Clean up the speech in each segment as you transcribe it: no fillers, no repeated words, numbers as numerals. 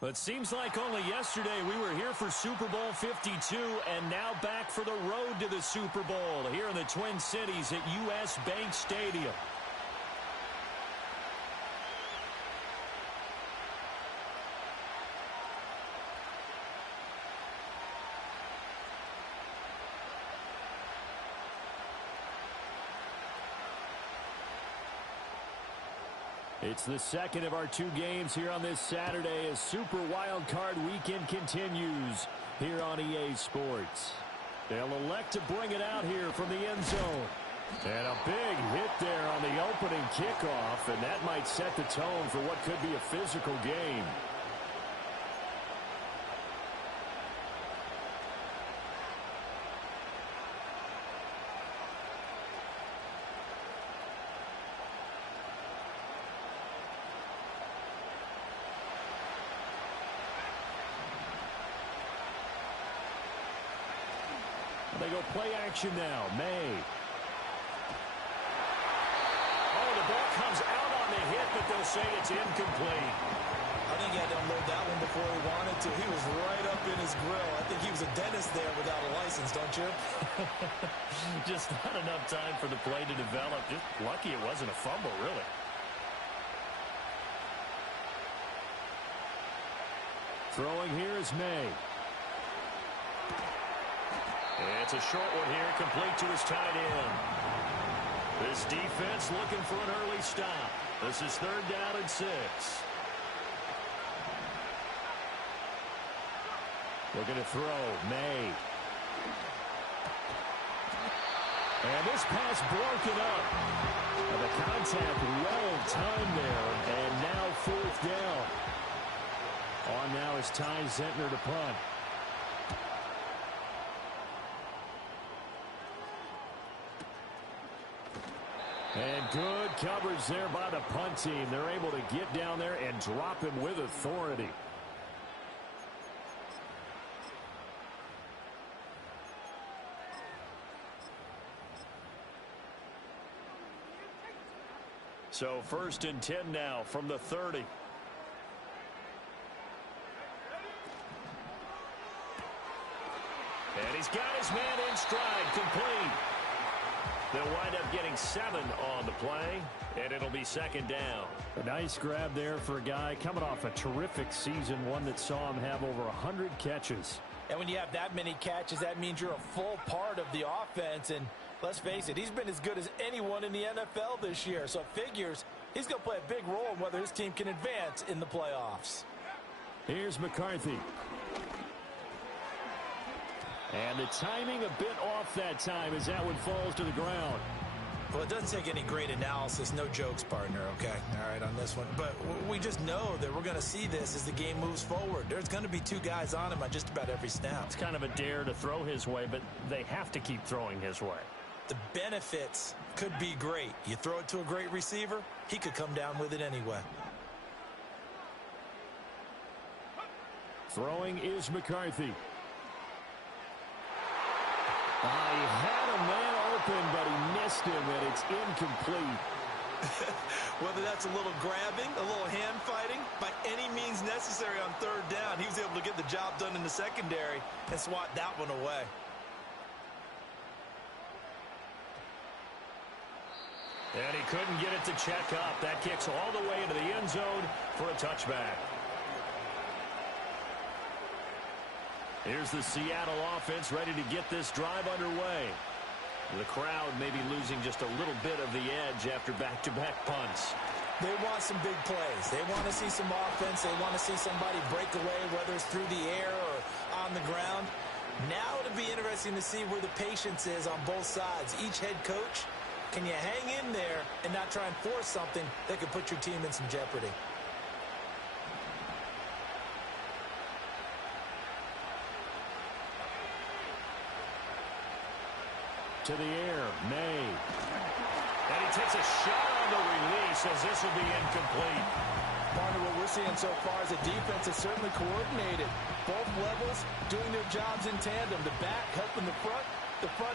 It seems like only yesterday we were here for Super Bowl 52 and now back for the road to the Super Bowl here in the Twin Cities at U.S. Bank Stadium. It's the second of our two games here on this Saturday as Super Wild Card Weekend continues here on EA Sports. They'll elect to bring it out here from the end zone. And a big hit there on the opening kickoff, and that might set the tone for what could be a physical game. They go play action now. May. Oh, the ball comes out on the hit, but they'll say it's incomplete. I think he had to unload that one before he wanted to. He was right up in his grill. I think he was a dentist there without a license, don't you? Just not enough time for the play to develop. Just lucky it wasn't a fumble, really. Throwing here is May. It's a short one here, complete to his tight end. This defense looking for an early stop. This is 3rd down and 6. Looking to throw, May. And this pass broken up. And the contact well timed there, and now 4th down. On now is Ty Zentner to punt. And good coverage there by the punt team. They're able to get down there and drop him with authority. So 1st and 10 now from the 30. And he's got his man in stride, complete. They'll wind up getting 7 on the play, and it'll be 2nd down. A nice grab there for a guy coming off a terrific season, one that saw him have over 100 catches. And when you have that many catches, that means you're a full part of the offense. And let's face it, he's been as good as anyone in the NFL this year. So it figures he's going to play a big role in whether his team can advance in the playoffs. Here's McCarthy. And the timing a bit off that time as that one falls to the ground. Well, it doesn't take any great analysis. No jokes, partner, okay? All right, on this one. But we just know that we're going to see this as the game moves forward. There's going to be 2 guys on him on just about every snap. It's kind of a dare to throw his way, but they have to keep throwing his way. The benefits could be great. You throw it to a great receiver, he could come down with it anyway. Throwing is McCarthy. He had a man open, but he missed him, and it's incomplete. Whether that's a little grabbing, a little hand fighting, by any means necessary on 3rd down, he was able to get the job done in the secondary and swat that one away. And he couldn't get it to check up. That kicks all the way into the end zone for a touchback. Here's the Seattle offense ready to get this drive underway. The crowd may be losing just a little bit of the edge after back-to-back punts. They want some big plays. They want to see some offense. They want to see somebody break away, whether it's through the air or on the ground. Now it'll be interesting to see where the patience is on both sides. Each head coach, can you hang in there and not try and force something that could put your team in some jeopardy? To the air, May. And he takes a shot on the release as this will be incomplete. Partner, what we're seeing so far is the defense is certainly coordinated. Both levels doing their jobs in tandem. The back helping the front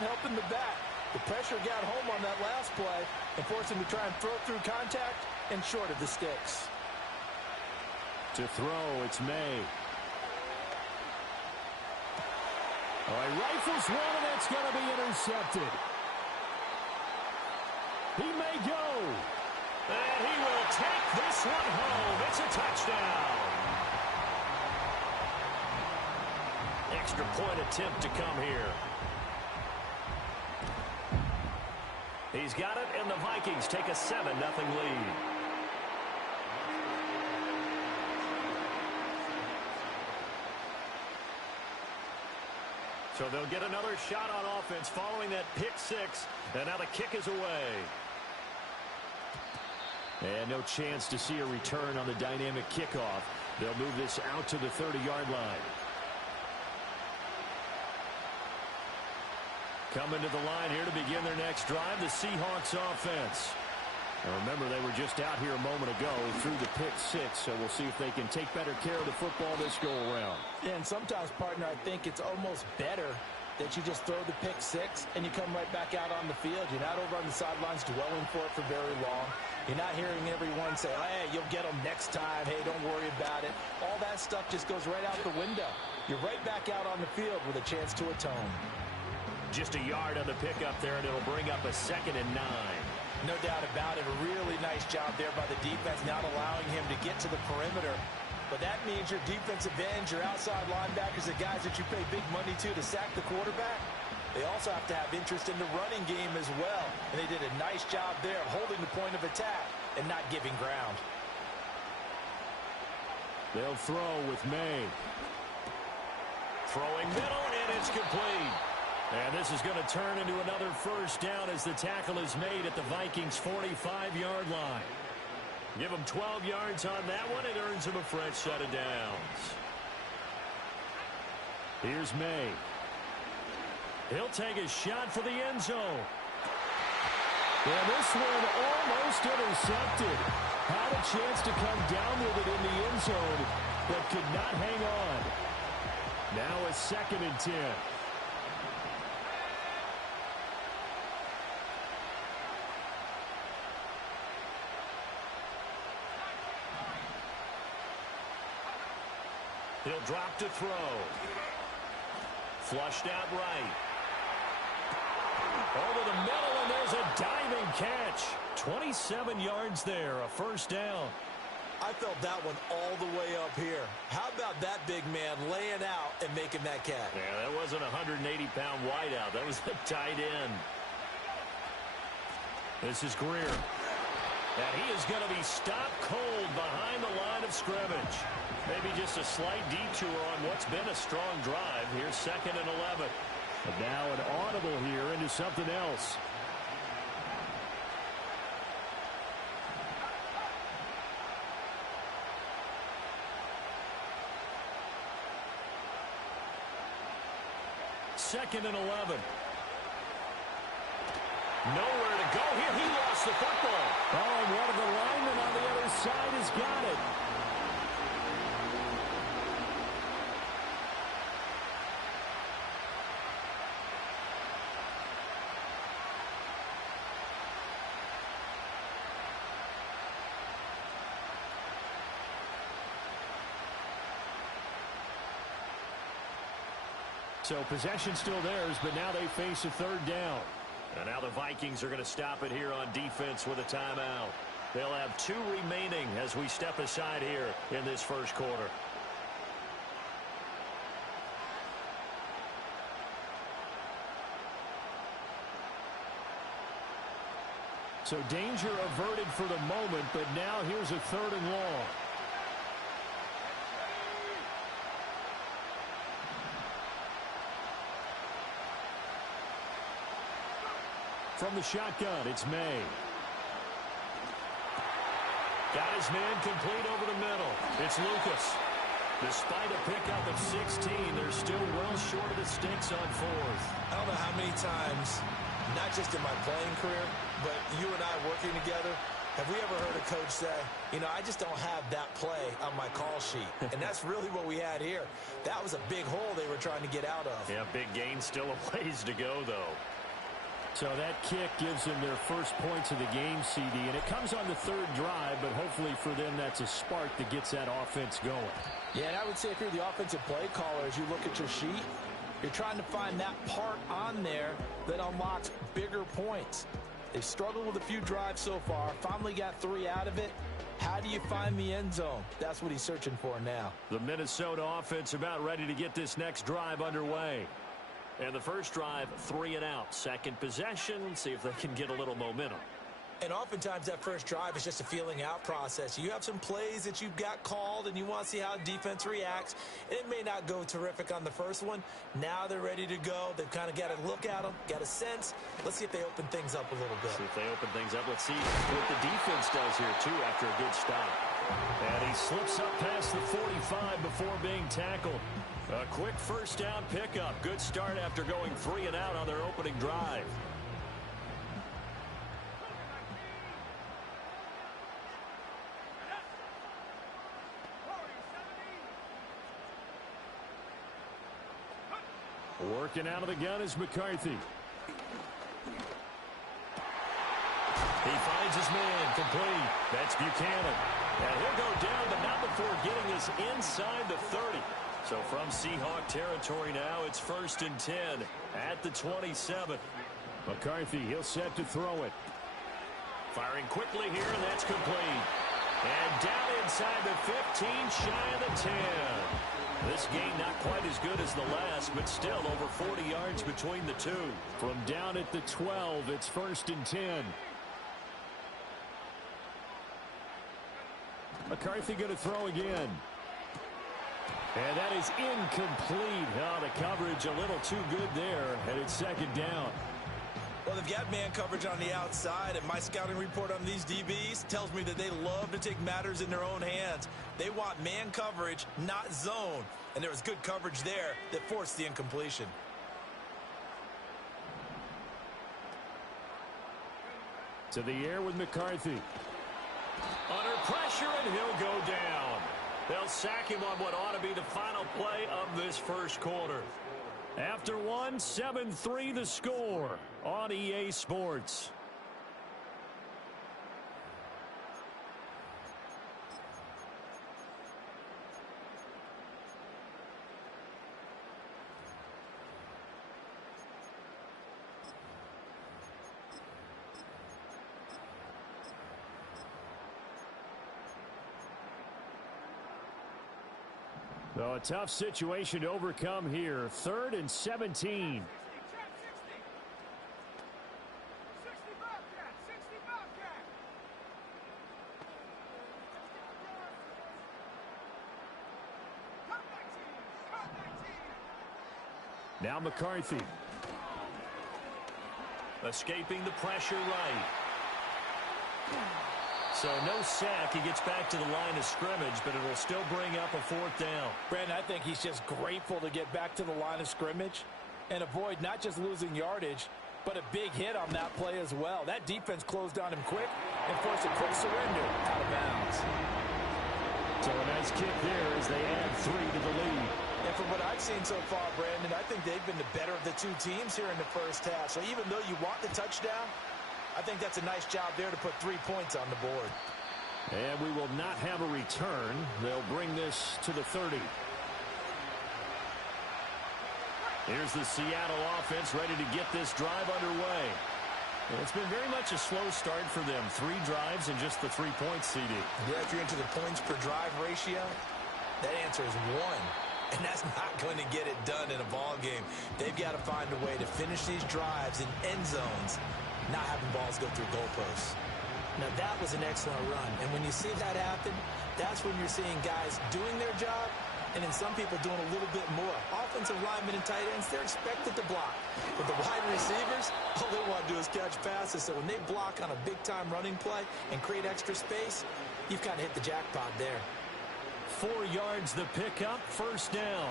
helping the back. The pressure got home on that last play and forced him to try and throw through contact and short of the sticks. To throw, it's May. All right, rifles one, and that's going to be intercepted. He may go. And he will take this one home. It's a touchdown. Extra point attempt to come here. He's got it, and the Vikings take a 7-0 lead. So they'll get another shot on offense following that pick six, and now the kick is away. And no chance to see a return on the dynamic kickoff. They'll move this out to the 30-yard line. Coming to the line here to begin their next drive, the Seahawks offense. Now remember, they were just out here a moment ago through the pick six, so we'll see if they can take better care of the football this go-around. Yeah, and sometimes, partner, I think it's almost better that you just throw the pick six and you come right back out on the field. You're not over on the sidelines dwelling for it for very long. You're not hearing everyone say, hey, you'll get them next time. Hey, don't worry about it. All that stuff just goes right out the window. You're right back out on the field with a chance to atone. Just a yard on the pickup there, and it'll bring up a 2nd and 9. No doubt about it. A really nice job there by the defense, not allowing him to get to the perimeter. But that means your defensive ends, your outside linebackers, the guys that you pay big money to sack the quarterback, they also have to have interest in the running game as well. And they did a nice job there of holding the point of attack and not giving ground. They'll throw with May. Throwing middle, and it's complete. And this is going to turn into another first down as the tackle is made at the Vikings' 45-yard line. Give him 12 yards on that one. It earns him a fresh set of downs. Here's May. He'll take a shot for the end zone. And this one almost intercepted. Had a chance to come down with it in the end zone, but could not hang on. Now a 2nd and 10. He'll drop to throw. Flushed out right. Over the middle, and there's a diving catch. 27 yards there, a first down. I felt that one all the way up here. How about that big man laying out and making that catch? Yeah, that wasn't a 180-pound wideout. That was the tight end. This is Greer. And he is going to be stopped cold behind the line of scrimmage. Maybe just a slight detour on what's been a strong drive. Here's 2nd and 11. But now an audible here into something else. Second and 11. Nowhere to go here. He lost the football. Oh, and one of the linemen on the other side has got it. So possession still theirs, but now they face a 3rd down. And now the Vikings are going to stop it here on defense with a timeout. They'll have 2 remaining as we step aside here in this first quarter. So danger averted for the moment, but now here's a 3rd and long. From the shotgun, it's May. Got his man complete over the middle. It's Lucas. Despite a pickup of 16, they're still well short of the sticks on 4th. I don't know how many times, not just in my playing career, but you and I working together, have we ever heard a coach say, you know, I just don't have that play on my call sheet. And that's really what we had here. That was a big hole they were trying to get out of. Yeah, big gain, still a ways to go, though. So that kick gives them their first points of the game, CD, and it comes on the third drive, but hopefully for them that's a spark that gets that offense going. Yeah, and I would say if you're the offensive play caller, as you look at your sheet, you're trying to find that part on there that unlocks bigger points. They've struggled with a few drives so far, finally got 3 out of it. How do you find the end zone? That's what he's searching for now. The Minnesota offense about ready to get this next drive underway. And the first drive, 3 and out. Second possession, see if they can get a little momentum. And oftentimes that first drive is just a feeling out process. You have some plays that you've got called and you want to see how defense reacts. And it may not go terrific on the first one. Now they're ready to go. They've kind of got to look at them, got a sense. Let's see if they open things up a little bit. See if they open things up. Let's see what the defense does here, too, after a good stop. And he slips up past the 45 before being tackled. A quick first down pickup. Good start after going 3 and out on their opening drive. Working out of the gun is McCarthy. He finds his man complete. That's Buchanan. And he'll go down, but not before getting this inside the 30. So from Seahawk territory now, it's 1st and 10 at the 27. McCarthy, he'll set to throw it. Firing quickly here, and that's complete. And down inside the 15, shy of the 10. This game not quite as good as the last, but still over 40 yards between the two. From down at the 12, it's 1st and 10. McCarthy going to throw again. And that is incomplete. Oh, the coverage a little too good there, and it's 2nd down. Well, they've got man coverage on the outside, and my scouting report on these DBs tells me that they love to take matters in their own hands. They want man coverage, not zone. And there was good coverage there that forced the incompletion. To the air with McCarthy. Under pressure, and he'll go down. They'll sack him on what ought to be the final play of this first quarter. After one, 7-3 the score on EA Sports. So a tough situation to overcome here. 3rd and 17. Now McCarthy. Escaping the pressure right. So no sack. He gets back to the line of scrimmage, but it'll still bring up a 4th down. Brandon, I think he's just grateful to get back to the line of scrimmage and avoid not just losing yardage, but a big hit on that play as well. That defense closed on him quick and forced a quick surrender out of bounds. So a nice kick there as they add 3 to the lead. And from what I've seen so far, Brandon, I think they've been the better of the two teams here in the first half. So even though you want the touchdown, I think that's a nice job there to put 3 points on the board. And we will not have a return. They'll bring this to the 30. Here's the Seattle offense ready to get this drive underway. Well, it's been very much a slow start for them. 3 drives and just the 3 points, CD. Yeah, if you're into the points per drive ratio, that answer is 1. And that's not going to get it done in a ball game. They've got to find a way to finish these drives in end zones, not having balls go through goalposts. Now, that was an excellent run. And when you see that happen, that's when you're seeing guys doing their job and then some people doing a little bit more. Offensive linemen and tight ends, they're expected to block. But the wide receivers, all they want to do is catch passes. So when they block on a big-time running play and create extra space, you've kind of hit the jackpot there. 4 yards the pickup, 1st down.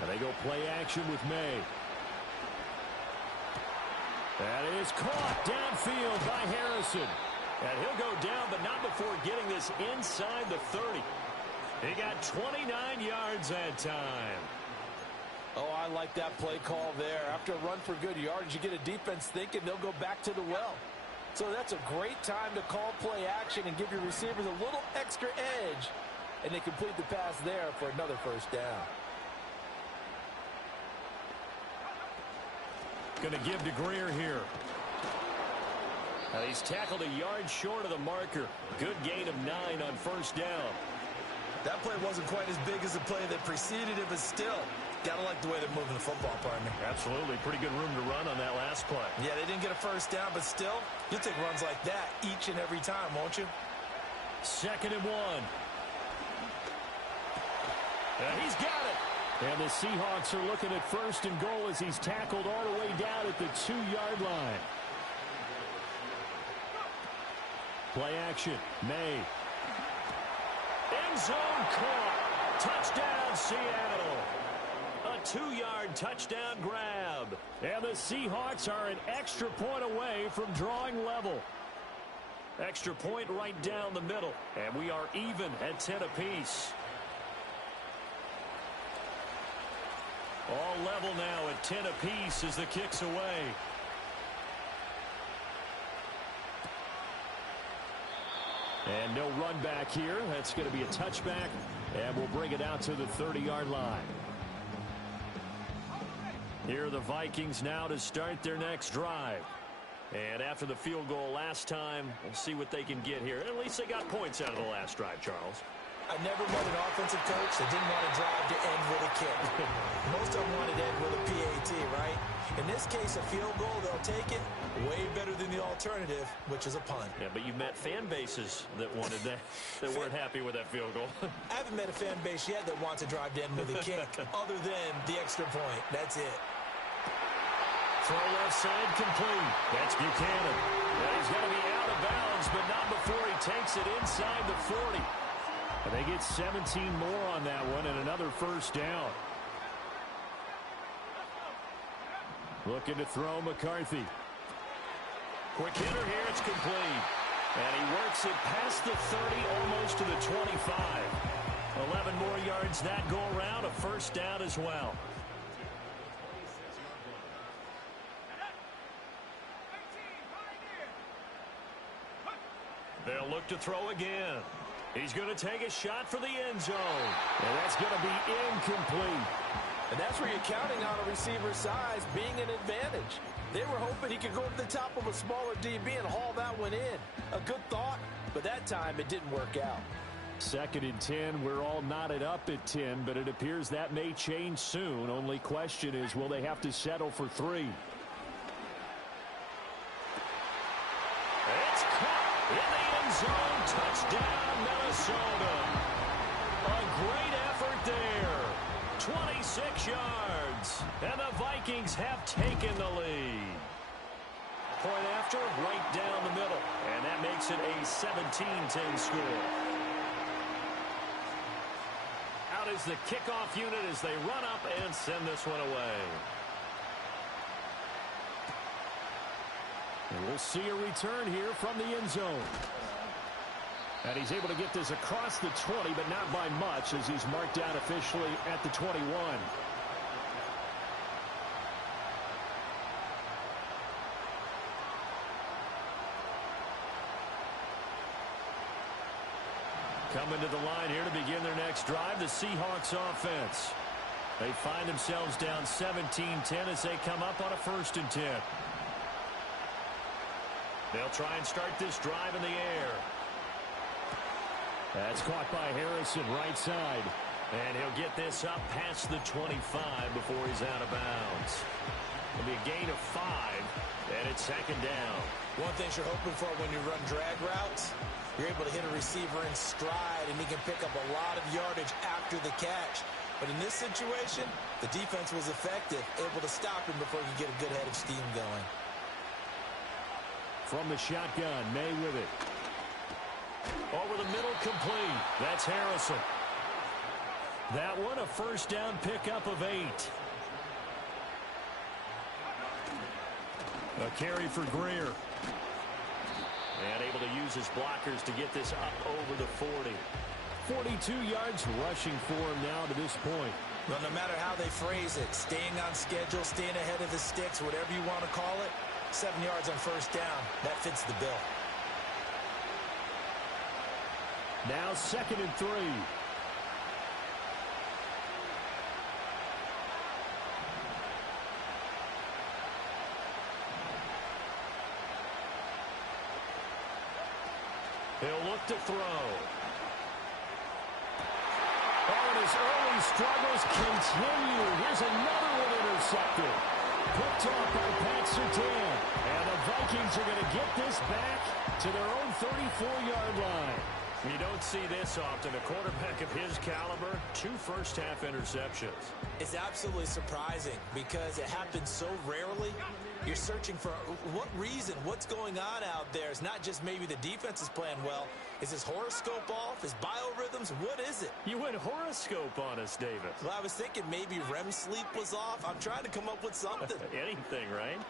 And they go play action with May. That is caught downfield by Harrison. And he'll go down, but not before getting this inside the 30. He got 29 yards that time. Oh, I like that play call there. After a run for good yardage, you get a defense thinking they'll go back to the well. So that's a great time to call play action and give your receivers a little extra edge. And they complete the pass there for another first down. Going to give to Greer here. He's tackled a yard short of the marker. Good gain of 9 on first down. That play wasn't quite as big as the play that preceded it, but still, gotta like the way they're moving the football, partner. Absolutely. Pretty good room to run on that last play. Yeah, they didn't get a first down, but still, you'll take runs like that each and every time, won't you? 2nd and 1. He's got it. And the Seahawks are looking at 1st and goal as he's tackled all the way down at the 2-yard line. Play action. May. End zone caught. Touchdown, Seattle. A 2-yard touchdown grab. And the Seahawks are an extra point away from drawing level. Extra point right down the middle. And we are even at 10 apiece. All level now at 10 apiece as the kick's away. And no run back here. That's going to be a touchback. And we'll bring it out to the 30-yard line. Here are the Vikings now to start their next drive. And after the field goal last time, we'll see what they can get here. At least they got points out of the last drive, Charles. I never met an offensive coach that didn't want to drive to end with a kick. Most of them wanted to end with a PAT, right? In this case, a field goal, they'll take it. Way better than the alternative, which is a punt. Yeah, but you've met fan bases that wanted that, that weren't happy with that field goal. I haven't met a fan base yet that wants to drive to end with a kick, other than the extra point. That's it. Throw left side complete. That's Buchanan. Now he's going to be out of bounds, but not before he takes it inside the 40. And they get 17 more on that one and another first down. Looking to throw McCarthy. Quick hitter here. It's complete. And he works it past the 30, almost to the 25. 11 more yards that go around. A first down as well. They'll look to throw again. He's going to take a shot for the end zone. And that's going to be incomplete. And that's where you're counting on a receiver's size being an advantage. They were hoping he could go to the top of a smaller DB and haul that one in. A good thought, but that time it didn't work out. 2nd and 10. We're all knotted up at 10, but it appears that may change soon. Only question is, will they have to settle for 3? It's caught in the end zone. Touchdown, Minnesota. A great effort there. 26 yards. And the Vikings have taken the lead. Point after, right down the middle. And that makes it a 17-10 score. Out is the kickoff unit as they run up and send this one away. And we'll see a return here from the end zone. And he's able to get this across the 20, but not by much as he's marked down officially at the 21. Coming to the line here to begin their next drive, the Seahawks offense. They find themselves down 17-10 as they come up on a 1st and 10. They'll try and start this drive in the air. That's caught by Harrison, right side. And he'll get this up past the 25 before he's out of bounds. It'll be a gain of 5, and it's 2nd down. One thing you're hoping for when you run drag routes, you're able to hit a receiver in stride, and he can pick up a lot of yardage after the catch. But in this situation, the defense was effective, able to stop him before he could get a good head of steam going. From the shotgun, May with it. Over the middle, complete. That's Harrison. That one, a first down pickup of 8. A carry for Greer. And able to use his blockers to get this up over the 40. 42 yards rushing for him now to this point. Well, no matter how they phrase it, staying on schedule, staying ahead of the sticks, whatever you want to call it, 7 yards on first down, that fits the bill. Now 2nd and 3. He'll look to throw. Oh, and his early struggles continue. Here's another one intercepted. Picked off by Pat Surtain. And the Vikings are going to get this back to their own 34-yard line. You don't see this often. A quarterback of his caliber, 2 first-half interceptions. It's absolutely surprising because it happens so rarely. You're searching for what reason, what's going on out there. It's not just maybe the defense is playing well. Is his horoscope off? His biorhythms? What is it? You went horoscope on us, Davis. Well, I was thinking maybe REM sleep was off. I'm trying to come up with something. Anything, right?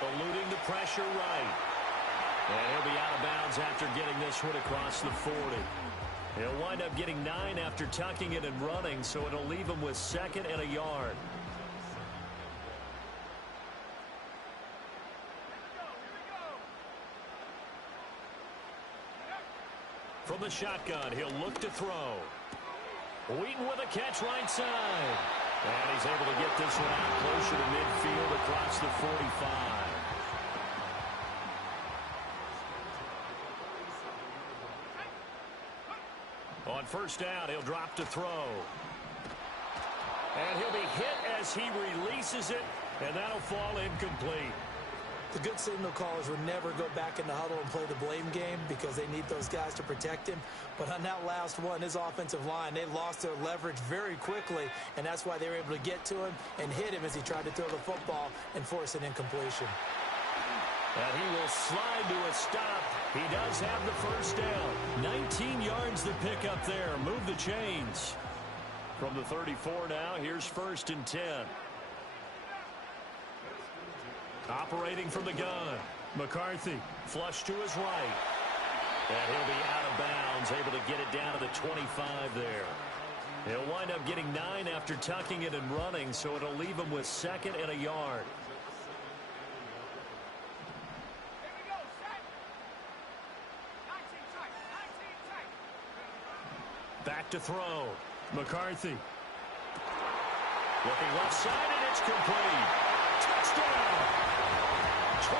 Eluding the pressure right. And he'll be out of bounds after getting this one across the 40. He'll wind up getting 9 after tucking it and running, so it'll leave him with 2nd and a yard. From the shotgun, he'll look to throw. Wheaton with a catch right side. And he's able to get this one out closer to midfield across the 45. On first down, he'll drop to throw. And he'll be hit as he releases it, and that'll fall incomplete. The good signal callers would never go back in the huddle and play the blame game because they need those guys to protect him. But on that last one, his offensive line, they lost their leverage very quickly, and that's why they were able to get to him and hit him as he tried to throw the football and force an incompletion. And he will slide to a stop. He does have the first down. 19 yards to pick up there. Move the chains. From the 34 now, here's 1st and 10. Operating from the gun. McCarthy flush to his right. And he'll be out of bounds, able to get it down to the 25 there. He'll wind up getting 9 after tucking it and running, so it'll leave him with 2nd and a yard. Back to throw. McCarthy. Looking left side, and it's complete. Touchdown! 25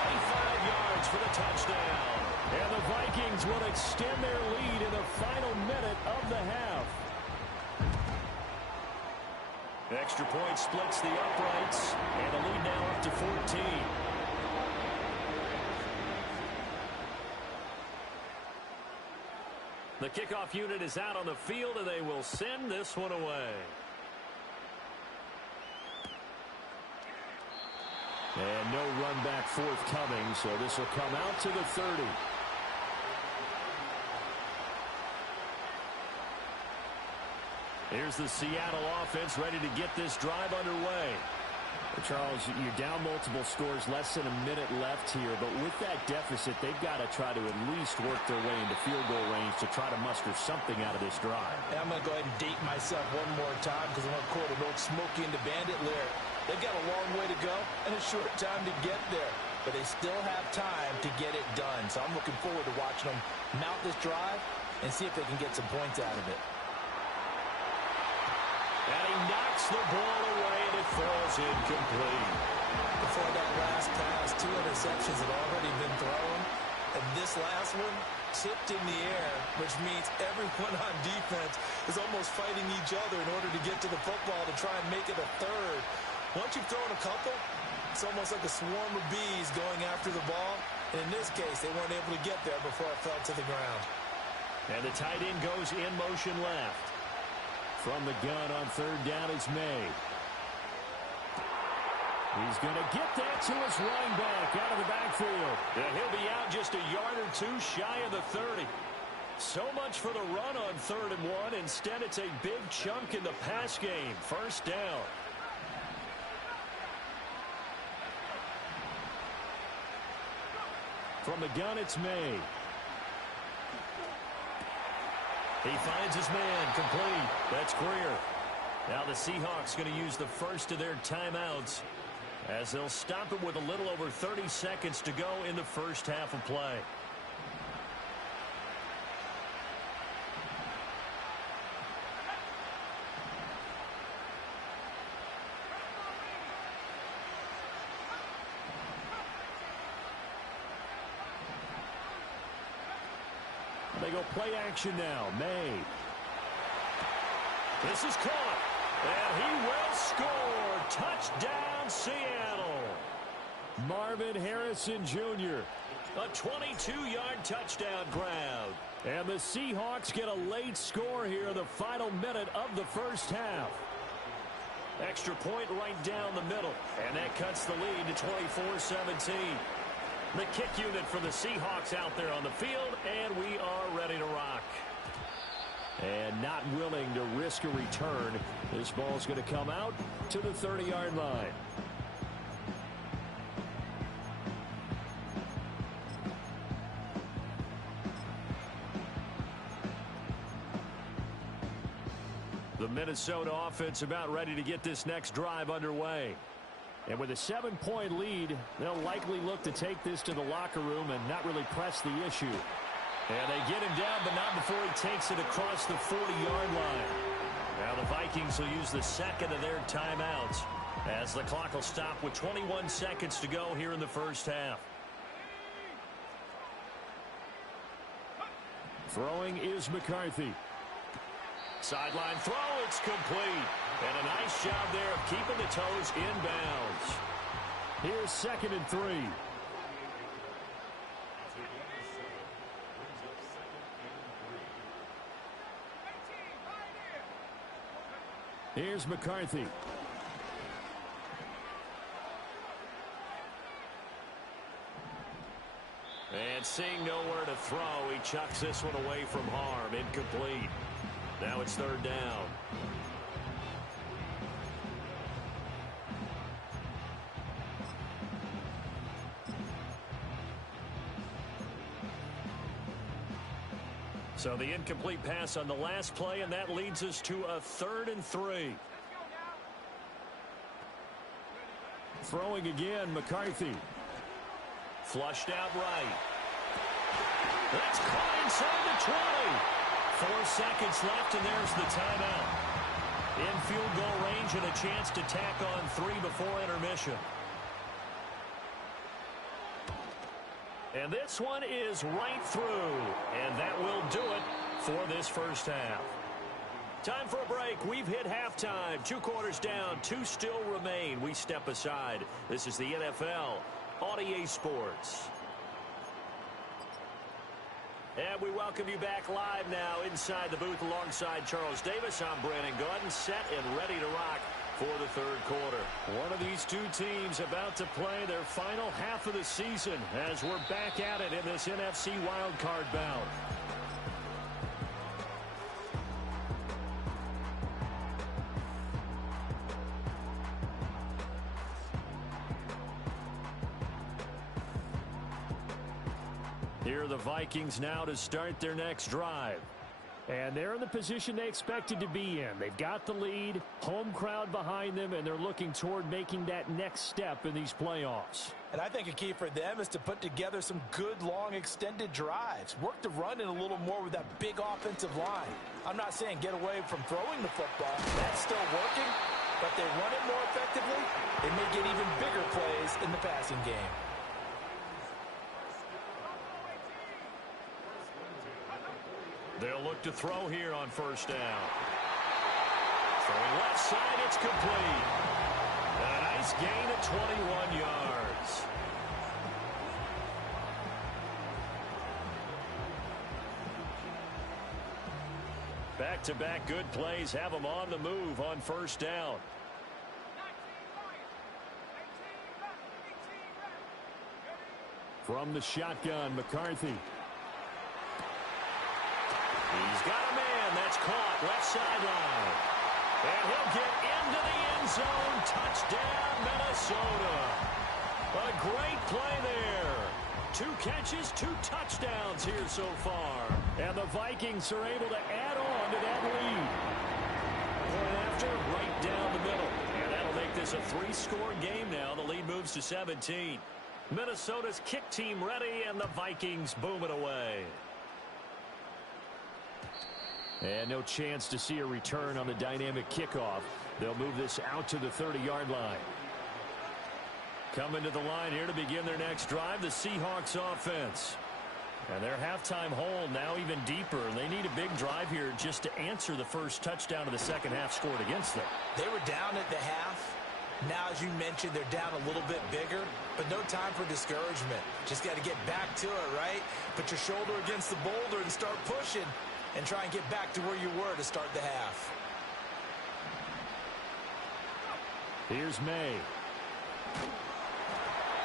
yards for the touchdown. And the Vikings will extend their lead in the final minute of the half. Extra point splits the uprights, and the lead now up to 14. The kickoff unit is out on the field, and they will send this one away. And no run back forthcoming, so this will come out to the 30. Here's the Seattle offense ready to get this drive underway. Charles, you're down multiple scores, less than a minute left here, but with that deficit, they've got to try to at least work their way into field goal range to try to muster something out of this drive. And I'm going to go ahead and date myself one more time because I'm going to quote an old Smokey and the Bandit lyric. They've got a long way to go and a short time to get there, but they still have time to get it done. So I'm looking forward to watching them mount this drive and see if they can get some points out of it. And he knocks the ball away, and it falls incomplete. Before that last pass, 2 interceptions had already been thrown. And this last one tipped in the air, which means everyone on defense is almost fighting each other in order to get to the football to try and make it a third. Once you've thrown a couple, it's almost like a swarm of bees going after the ball. And in this case, they weren't able to get there before it fell to the ground. And the tight end goes in motion left. From the gun on third down is made. He's going to get that to his running back out of the backfield. And he'll be out just a yard or 2 shy of the 30. So much for the run on 3rd and 1. Instead, it's a big chunk in the pass game. First down. From the gun, it's made. He finds his man, complete. That's Greer. Now the Seahawks going to use the first of their timeouts as they'll stop it with a little over 30 seconds to go in the first half of play. They go play action now. May. This is caught. And he will score. Touchdown, Seattle. Marvin Harrison Jr. A 22-yard touchdown grab. And the Seahawks get a late score here in the final minute of the first half. Extra point right down the middle. And that cuts the lead to 24-17. The kick unit for the Seahawks out there on the field, and we are ready to rock. And not willing to risk a return, this ball's going to come out to the 30-yard line. The Minnesota offense about ready to get this next drive underway. And with a 7-point lead, they'll likely look to take this to the locker room and not really press the issue. And they get him down, but not before he takes it across the 40-yard line. Now the Vikings will use the second of their timeouts as the clock will stop with 21 seconds to go here in the first half. Throwing is McCarthy. Sideline throw, it's complete. And a nice job there of keeping the toes inbounds. Here's 2nd and 3. Here's McCarthy. And seeing nowhere to throw, he chucks this one away from harm. Incomplete. Now it's 3rd down. So the incomplete pass on the last play, and that leads us to a 3rd and 3. Throwing again, McCarthy. Flushed out right. That's caught inside the 20. 4 seconds left, and there's the timeout. In field goal range and a chance to tack on 3 before intermission. And this one is right through. And that will do it for this first half. Time for a break. We've hit halftime. 2 quarters down. 2 still remain. We step aside. This is the NFL on EA Sports. And we welcome you back live now inside the booth alongside Charles Davis. I'm Brandon Gaudin, set and ready to rock for the 3rd quarter. One of these 2 teams about to play their final half of the season as we're back at it in this NFC wildcard bout. Here are the Vikings now to start their next drive. And they're in the position they expected to be in. They've got the lead, home crowd behind them, and they're looking toward making that next step in these playoffs. And I think a key for them is to put together some good, long, extended drives. Work the run in a little more with that big offensive line. I'm not saying get away from throwing the football. That's still working, but they run it more effectively. They may get even bigger plays in the passing game. They'll look to throw here on 1st down. Throwing left side, it's complete. A nice gain of 21 yards. Back-to-back good plays have them on the move on 1st down. From the shotgun, McCarthy. He's got a man. That's caught. Left sideline. And he'll get into the end zone. Touchdown, Minnesota. A great play there. 2 catches, 2 touchdowns here so far. And the Vikings are able to add on to that lead. Point after, right is a three-score game now. The lead moves to 17. Minnesota's kick team ready, and the Vikings boom it away. And no chance to see a return on the dynamic kickoff. They'll move this out to the 30-yard line. Coming to the line here to begin their next drive, the Seahawks offense. And their halftime hole now even deeper. They need a big drive here just to answer the first touchdown of the second half scored against them. They were down at the half. Now, as you mentioned, they're down a little bit bigger, but no time for discouragement. Just got to get back to it, right? Put your shoulder against the boulder and start pushing and try and get back to where you were to start the half. Here's May.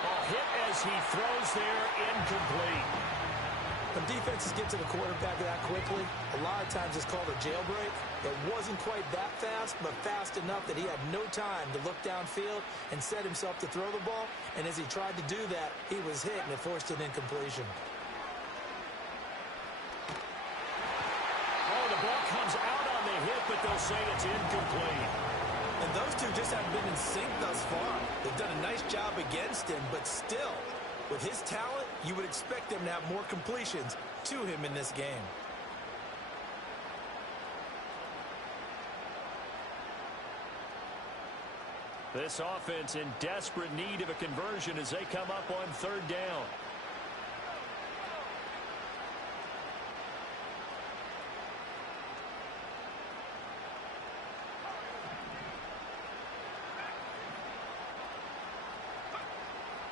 A hit as he throws there, incomplete. When defenses get to the quarterback that quickly, a lot of times it's called a jailbreak. It wasn't quite that fast, but fast enough that he had no time to look downfield and set himself to throw the ball. And as he tried to do that, he was hit and it forced an incompletion. Oh, the ball comes out on the hit, but they'll say it's incomplete. And those two just haven't been in sync thus far. They've done a nice job against him, but still, with his talent, you would expect him to have more completions to him in this game. This offense in desperate need of a conversion as they come up on third down.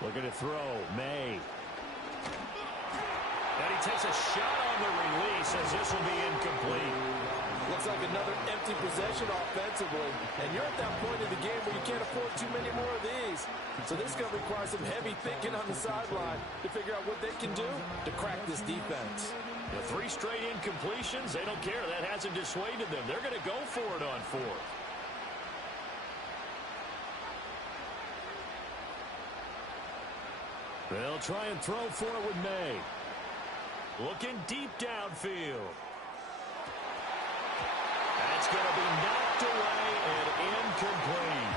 Looking to throw, May. And he takes a shot on the release as this will be incomplete. Looks like another empty possession offensively. And you're at that point in the game where you can't afford too many more of these. So this is going to require some heavy thinking on the sideline to figure out what they can do to crack this defense. With 3 straight incompletions, they don't care. That hasn't dissuaded them. They're going to go for it on 4th. They'll try and throw for it with May. Looking deep downfield. That's going to be knocked away and incomplete.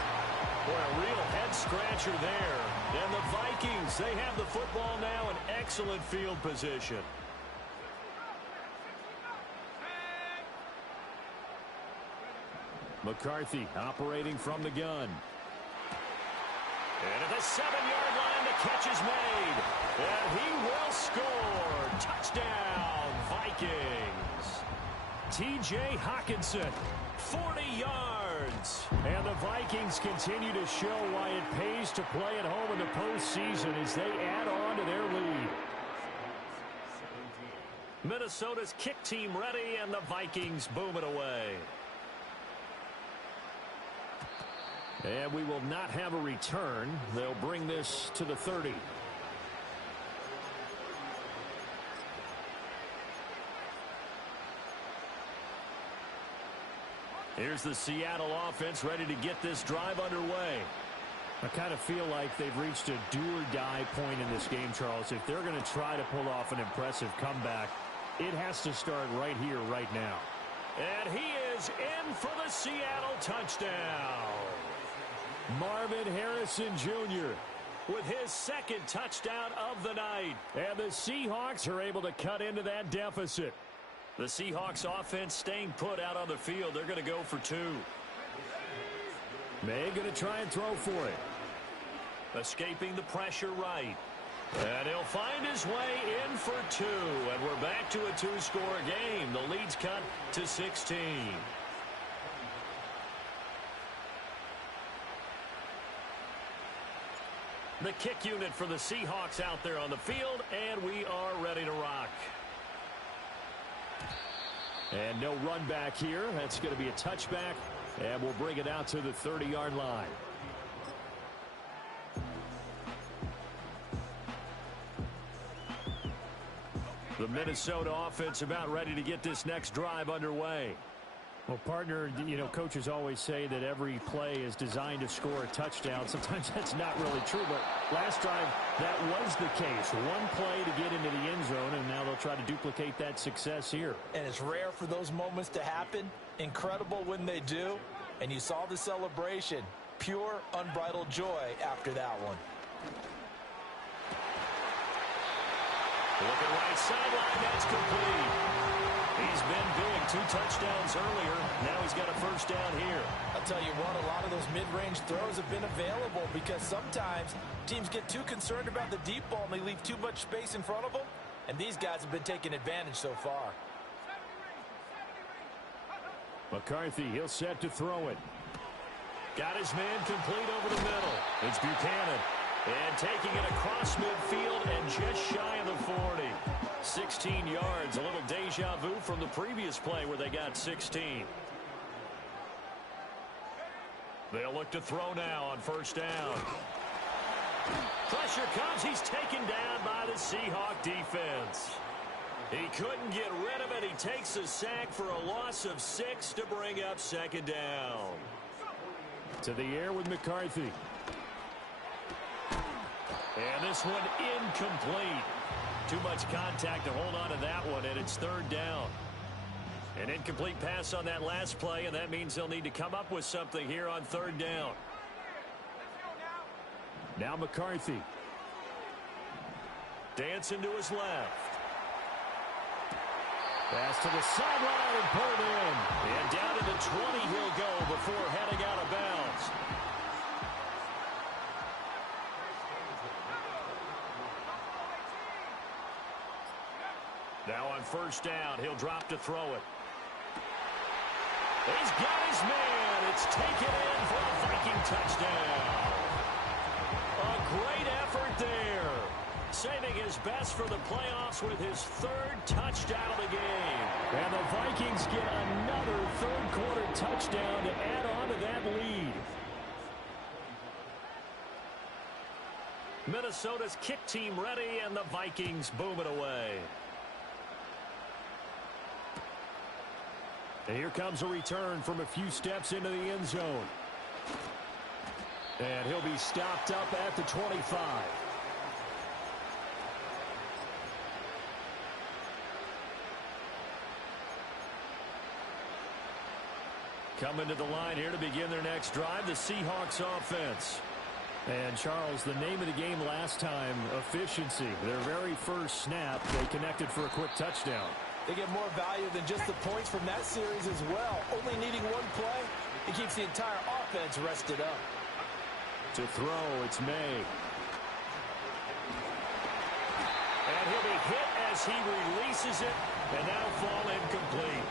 Boy, a real head-scratcher there. And the Vikings, they have the football now in excellent field position. McCarthy operating from the gun. And at the 7-yard line, the catch is made. And he will score. Touchdown, Vikings. T.J. Hockenson, 40 yards. And the Vikings continue to show why it pays to play at home in the postseason as they add on to their lead. Minnesota's kick team ready, and the Vikings boom it away. And we will not have a return. They'll bring this to the 30. Here's the Seattle offense ready to get this drive underway. I kind of feel like they've reached a do-or-die point in this game, Charles. If they're going to try to pull off an impressive comeback, it has to start right here, right now. And he is in for the Seattle touchdown. Marvin Harrison Jr. with his second touchdown of the night. And the Seahawks are able to cut into that deficit. The Seahawks offense staying put out on the field. They're going to go for 2. May going to try and throw for it. Escaping the pressure right. And he'll find his way in for 2. And we're back to a 2-score game. The lead's cut to 16. The kick unit for the Seahawks out there on the field, and we are ready to rock. And no run back here. That's going to be a touchback, and we'll bring it out to the 30-yard line. The Minnesota offense about ready to get this next drive underway. Well, partner, you know, coaches always say that every play is designed to score a touchdown. Sometimes that's not really true, but last drive, that was the case. One play to get into the end zone, and now they'll try to duplicate that success here. And it's rare for those moments to happen. Incredible when they do. And you saw the celebration. Pure, unbridled joy after that one. Looking right sideline, that's complete. He's been big, 2 touchdowns earlier. Now he's got a first down here. I'll tell you what, a lot of those mid-range throws have been available because sometimes teams get too concerned about the deep ball and they leave too much space in front of them. And these guys have been taking advantage so far. McCarthy, he'll set to throw it. Got his man complete over the middle. It's Buchanan. And taking it across midfield and just shy of the 40. 16 yards, a little deja vu from the previous play where they got 16. They'll look to throw now on first down. Pressure comes. He's taken down by the Seahawk defense. He couldn't get rid of it. He takes a sack for a loss of 6 to bring up second down. To the air with McCarthy. And this one incomplete. Too much contact to hold on to that one, and it's third down. An incomplete pass on that last play, and that means they'll need to come up with something here on third down. Now McCarthy. Dancing to his left. Pass to the sideline and pulled in. And down to the 20 he'll go before heading out of bounds. Now on first down, he'll drop to throw it. He's got his man. It's taken in for a Viking touchdown. A great effort there. Saving his best for the playoffs with his 3rd touchdown of the game. And the Vikings get another third-quarter touchdown to add on to that lead. Minnesota's kick team ready, and the Vikings boom it away. And here comes a return from a few steps into the end zone. And he'll be stopped up at the 25. Coming to the line here to begin their next drive, the Seahawks offense. And, Charles, the name of the game last time, efficiency. Their very first snap, they connected for a quick touchdown. They get more value than just the points from that series as well. Only needing one play, it keeps the entire offense rested up. To throw, it's May. And he'll be hit as he releases it, and now fall incomplete.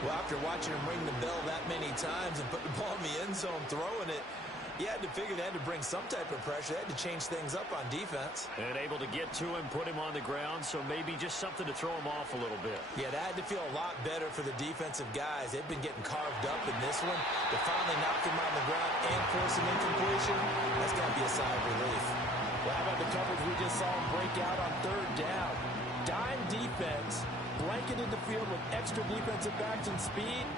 Well, after watching him ring the bell that many times and put the ball in the end zone throwing it, you had to figure they had to bring some type of pressure. They had to change things up on defense. And able to get to him, put him on the ground, so maybe just something to throw him off a little bit. Yeah, that had to feel a lot better for the defensive guys. They've been getting carved up in this one. To finally knock him on the ground and force an incompletion, that's got to be a sigh of relief. Well, how about the coverage we just saw him break out on third down? Dime defense, blanketed the field with extra defensive backs and speed,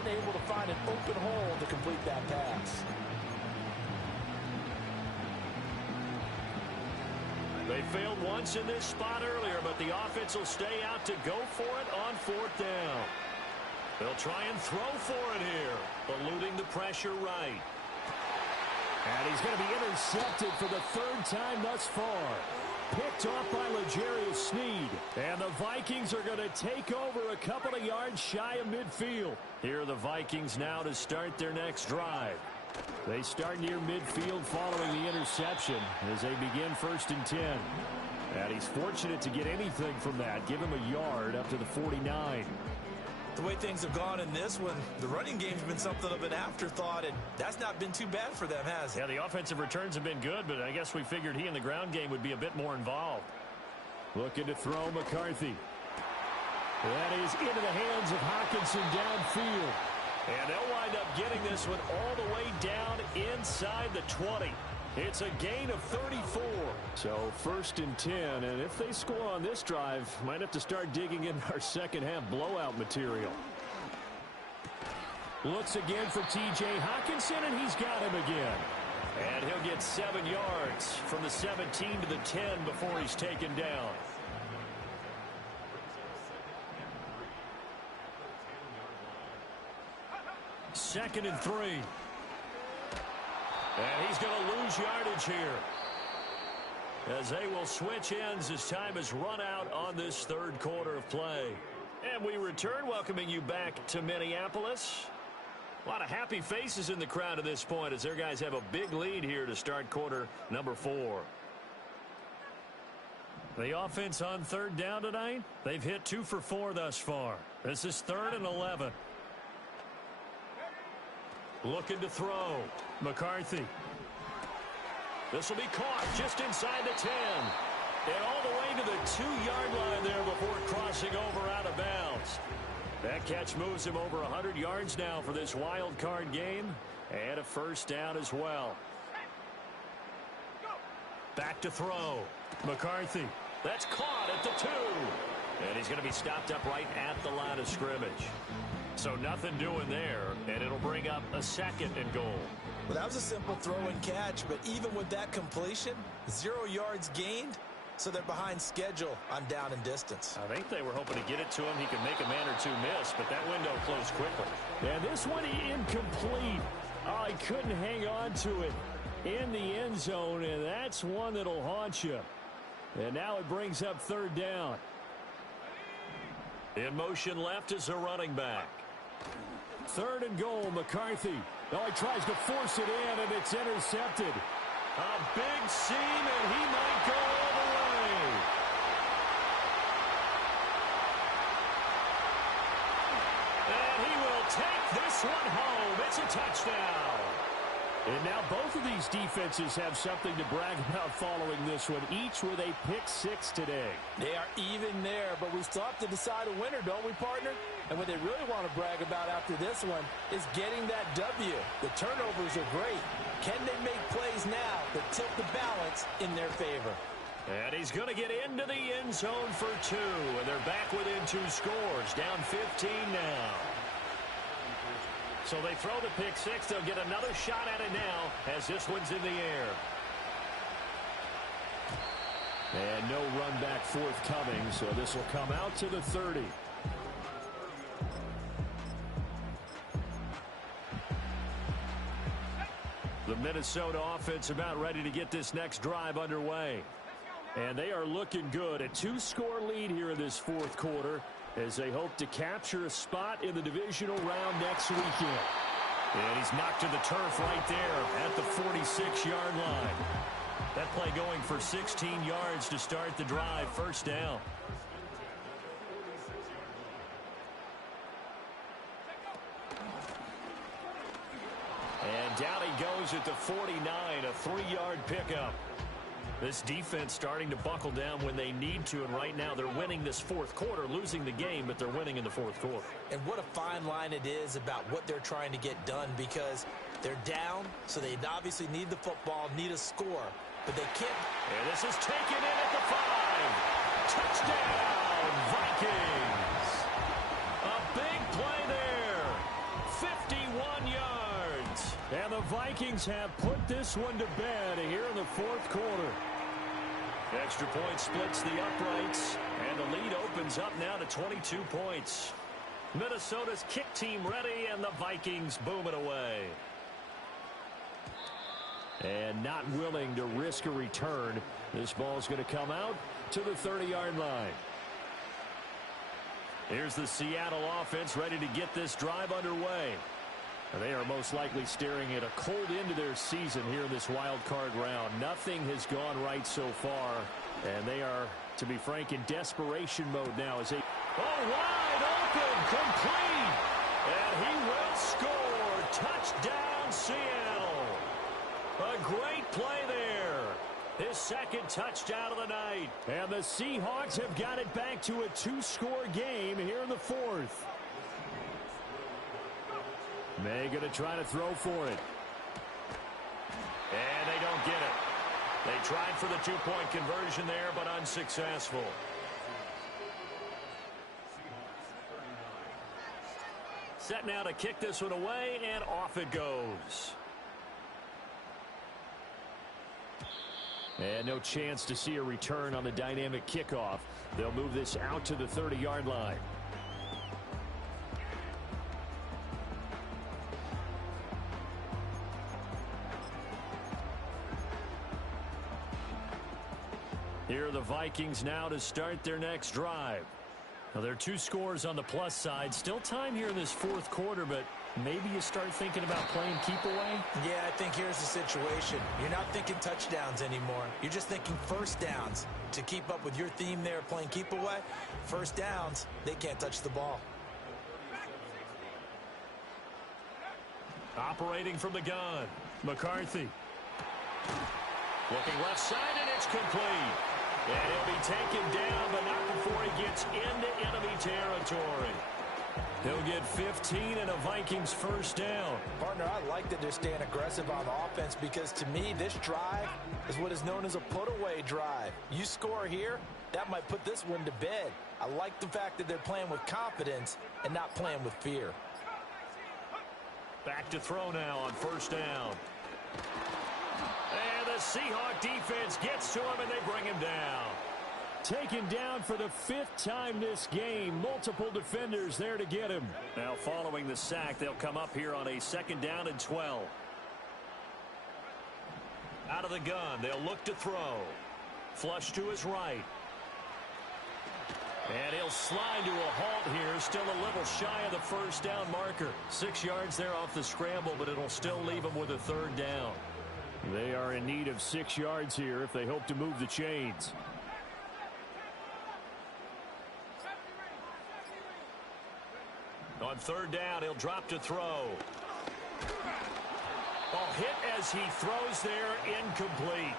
unable to find an open hole to complete that pass. They failed once in this spot earlier, but the offense will stay out to go for it on fourth down. They'll try and throw for it here, eluding the pressure right. And he's going to be intercepted for the 3rd time thus far. Picked off by L'Jarius Sneed. And the Vikings are going to take over a couple of yards shy of midfield. Here are the Vikings now to start their next drive. They start near midfield following the interception as they begin 1st and 10. And he's fortunate to get anything from that. Give him a yard up to the 49. The way things have gone in this one, the running game's been something of an afterthought, and that's not been too bad for them, has it? Yeah, the offensive returns have been good, but I guess we figured he in the ground game would be a bit more involved. Looking to throw McCarthy. That is into the hands of Hockenson downfield. And they'll wind up getting this one all the way down inside the 20. It's a gain of 34. So 1st and 10, and if they score on this drive, might have to start digging in our second half blowout material. Looks again for T.J. Hockenson, and he's got him again. And he'll get 7 yards from the 17 to the 10 before he's taken down. Second and 3. And he's going to lose yardage here, as they will switch ends as time has run out on this third quarter of play. And we return, welcoming you back to Minneapolis. A lot of happy faces in the crowd at this point as their guys have a big lead here to start quarter number 4. The offense on third down tonight, they've hit 2 for 4 thus far. This is 3rd and 11. Looking to throw. McCarthy. This will be caught just inside the 10. And all the way to the 2-yard line there before crossing over out of bounds. That catch moves him over 100 yards now for this wild card game. And a first down as well. Back to throw. McCarthy. That's caught at the 2. And he's going to be stopped up right at the line of scrimmage. So nothing doing there, and it'll bring up a 2nd and goal. Well, that was a simple throw and catch, but even with that completion, 0 yards gained, so they're behind schedule on down and distance. I think they were hoping to get it to him. He could make a man or 2 miss, but that window closed quickly. And this one incomplete. Oh, he couldn't hang on to it in the end zone, and that's one that'll haunt you. And now it brings up 3rd down. In motion left is a running back. 3rd and goal, McCarthy. Oh, he tries to force it in, and it's intercepted. A big seam, and he might go all the way. And he will take this one home. It's a touchdown. And now both of these defenses have something to brag about following this one, each with a pick-6 today. They are even there, but we still have to decide a winner, don't we, partner? And what they really want to brag about after this one is getting that W. The turnovers are great. Can they make plays now that tilt the balance in their favor? And he's going to get into the end zone for 2, and they're back within 2 scores, down 15 now. So they throw the pick-6. They'll get another shot at it now as this one's in the air. And no run back forthcoming, so this will come out to the 30. The Minnesota offense about ready to get this next drive underway. And they are looking good. A 2-score lead here in this 4th quarter, as they hope to capture a spot in the divisional round next weekend. And he's knocked to the turf right there at the 46-yard line. That play going for 16 yards to start the drive. First down. And down he goes at the 49, a 3-yard pickup. This defense starting to buckle down when they need to, and right now they're winning this 4th quarter, losing the game, but they're winning in the 4th quarter. And what a fine line it is about what they're trying to get done, because they're down, so they obviously need the football, need a score, but they can't. And this is taken in at the 5. Touchdown, Vikings. A big play there. 51 yards. And the Vikings have put this one to bed here in the 4th quarter. Extra point splits the uprights, and the lead opens up now to 22 points. Minnesota's kick team ready, and the Vikings boom it away. And not willing to risk a return. This ball's going to come out to the 30-yard line. Here's the Seattle offense ready to get this drive underway. They are most likely staring at a cold end to their season here in this wild card round. Nothing has gone right so far, and they are, to be frank, in desperation mode now as they... Oh, wide open, complete, and he will score. Touchdown, Seattle. A great play there. His 2nd touchdown of the night. And the Seahawks have got it back to a 2-score game here in the 4th. May going to try to throw for it. And they don't get it. They tried for the 2-point conversion there, but unsuccessful. Set now to kick this one away, and off it goes. And no chance to see a return on the dynamic kickoff. They'll move this out to the 30-yard line. Here are the Vikings now to start their next drive. Now, there are 2 scores on the plus side. Still time here in this fourth quarter, but maybe you start thinking about playing keep away? Yeah, I think here's the situation. You're not thinking touchdowns anymore. You're just thinking first downs. To keep up with your theme there, playing keep away, first downs, they can't touch the ball. Operating from the gun, McCarthy. Looking left side, and it's complete. And he'll be taken down, but not before he gets into enemy territory. He'll get 15 and a Vikings first down. Partner, I like that they're staying aggressive on offense because to me, this drive is what is known as a put-away drive. You score here, that might put this one to bed. I like the fact that they're playing with confidence and not playing with fear. Back to throw now on first down. And the Seahawk defense gets to him, and they bring him down. Taken down for the 5th time this game. Multiple defenders there to get him. Now following the sack, they'll come up here on a 2nd down and 12. Out of the gun, they'll look to throw. Flush to his right. And he'll slide to a halt here. Still a little shy of the first down marker. 6 yards there off the scramble, but it'll still leave him with a 3rd down. They are in need of 6 yards here if they hope to move the chains. On 3rd down, he'll drop to throw. Ball hit as he throws there, incomplete.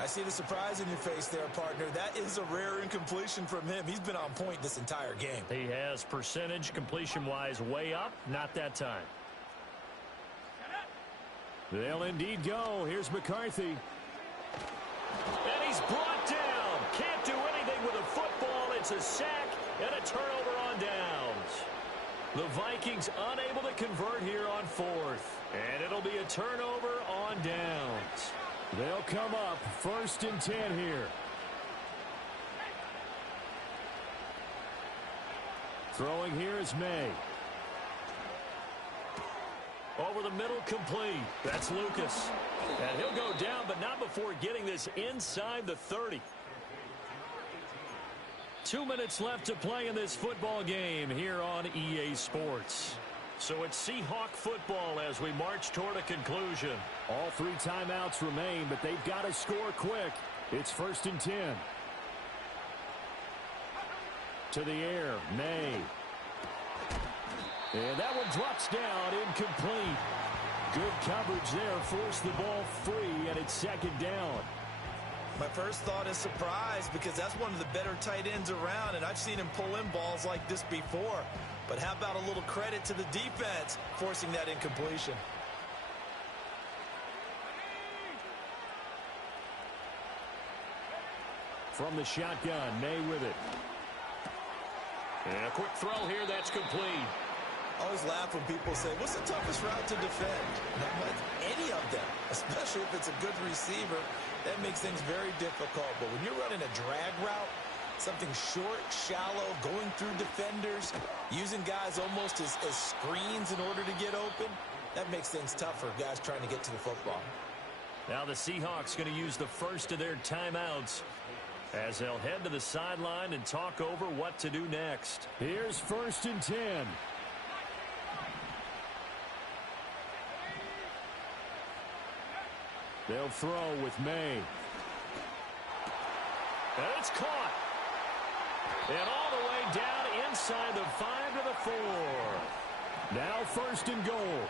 I see the surprise in your face there, partner. That is a rare incompletion from him. He's been on point this entire game. He has percentage completion-wise way up, not that time. They'll indeed go. Here's McCarthy. And he's brought down. Can't do anything with a football. It's a sack and a turnover on downs. The Vikings unable to convert here on 4th. And it'll be a turnover on downs. They'll come up 1st and 10 here. Throwing here is May. Over the middle, complete. That's Lucas. And he'll go down, but not before getting this inside the 30. 2 minutes left to play in this football game here on EA Sports. So it's Seahawk football as we march toward a conclusion. All 3 timeouts remain, but they've got to score quick. It's 1st and 10. To the air, May. And that one drops down, incomplete. Good coverage there, forced the ball free, and it's 2nd down. My first thought is surprise because that's one of the better tight ends around, and I've seen him pull in balls like this before. But how about a little credit to the defense forcing that incompletion? From the shotgun, May with it. And a quick throw here, that's complete. I always laugh when people say, what's the toughest route to defend? Not much, any of them, especially if it's a good receiver. That makes things very difficult. But when you're running a drag route, something short, shallow, going through defenders, using guys almost as screens in order to get open, that makes things tough for guys trying to get to the football. Now the Seahawks going to use the first of their timeouts as they'll head to the sideline and talk over what to do next. Here's 1st and 10. They'll throw with May. And it's caught. And all the way down inside the 5 to the 4. Now 1st and goal.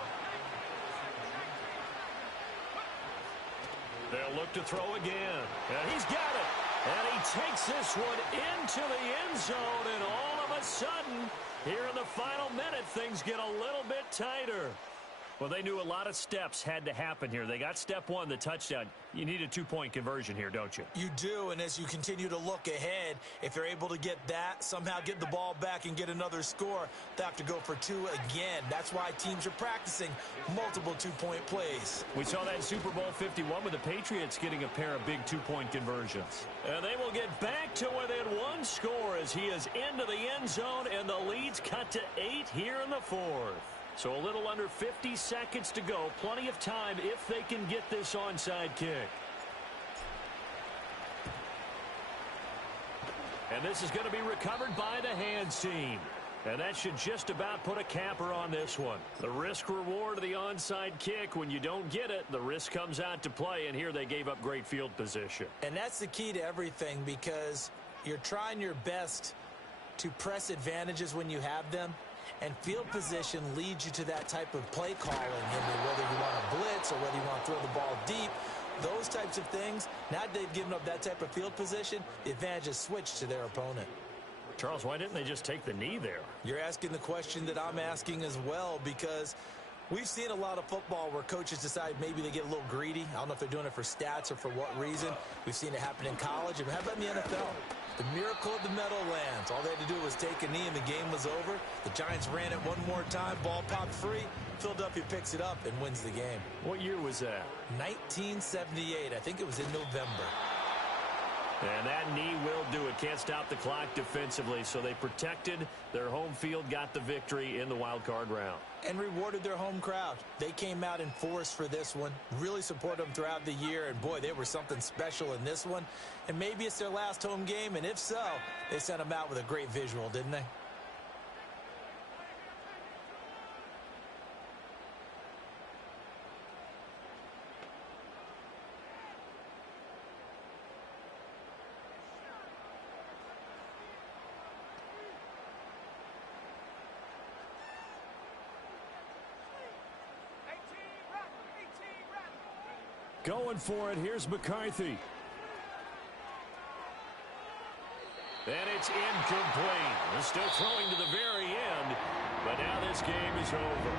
They'll look to throw again. And he's got it. And he takes this one into the end zone. And all of a sudden, here in the final minute, things get a little bit tighter. Well, they knew a lot of steps had to happen here. They got step 1, the touchdown. You need a 2-point conversion here, don't you? You do, and as you continue to look ahead, if you're able to get that, somehow get the ball back and get another score, they have to go for 2 again. That's why teams are practicing multiple 2-point plays. We saw that in Super Bowl 51 with the Patriots getting a pair of big 2-point conversions. And they will get back to within 1 score as he is into the end zone, and the lead's cut to 8 here in the 4th. So a little under 50 seconds to go. Plenty of time if they can get this onside kick. And this is going to be recovered by the hands team. And that should just about put a capper on this one. The risk reward of the onside kick. When you don't get it, the risk comes out to play. And here they gave up great field position. And that's the key to everything, because you're trying your best to press advantages when you have them. And field position leads you to that type of play calling. Whether you want to blitz or whether you want to throw the ball deep, those types of things, now that they've given up that type of field position, the advantage is switched to their opponent. Charles, why didn't they just take the knee there? You're asking the question that I'm asking as well, because we've seen a lot of football where coaches decide maybe they get a little greedy. I don't know if they're doing it for stats or for what reason. We've seen it happen in college. And how about in the NFL? The miracle of the Meadowlands. All they had to do was take a knee and the game was over. The Giants ran it one more time. Ball popped free. Philadelphia picks it up and wins the game. What year was that? 1978. I think it was in November. And that knee will do it. Can't stop the clock defensively. So they protected their home field, got the victory in the wild card round. And rewarded their home crowd. They came out in force for this one. Really supported them throughout the year. And boy, they were something special in this one. And maybe it's their last home game. And if so, they sent them out with a great visual, didn't they? Going for it. Here's McCarthy. And it's incomplete. They're still throwing to the very end, but now this game is over.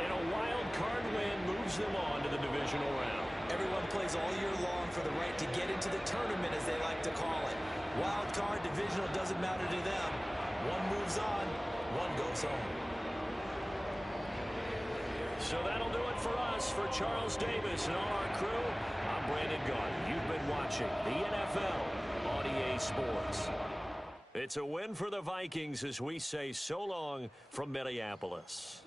And a wild card win moves them on to the divisional round. Everyone plays all year long for the right to get into the tournament, as they like to call it. Wild card, divisional, doesn't matter to them. One moves on, one goes home. So that'll do it for us. For Charles Davis and all our crew, I'm Brandon Gaudin. You've been watching the NFL on EA Sports. It's a win for the Vikings as we say so long from Minneapolis.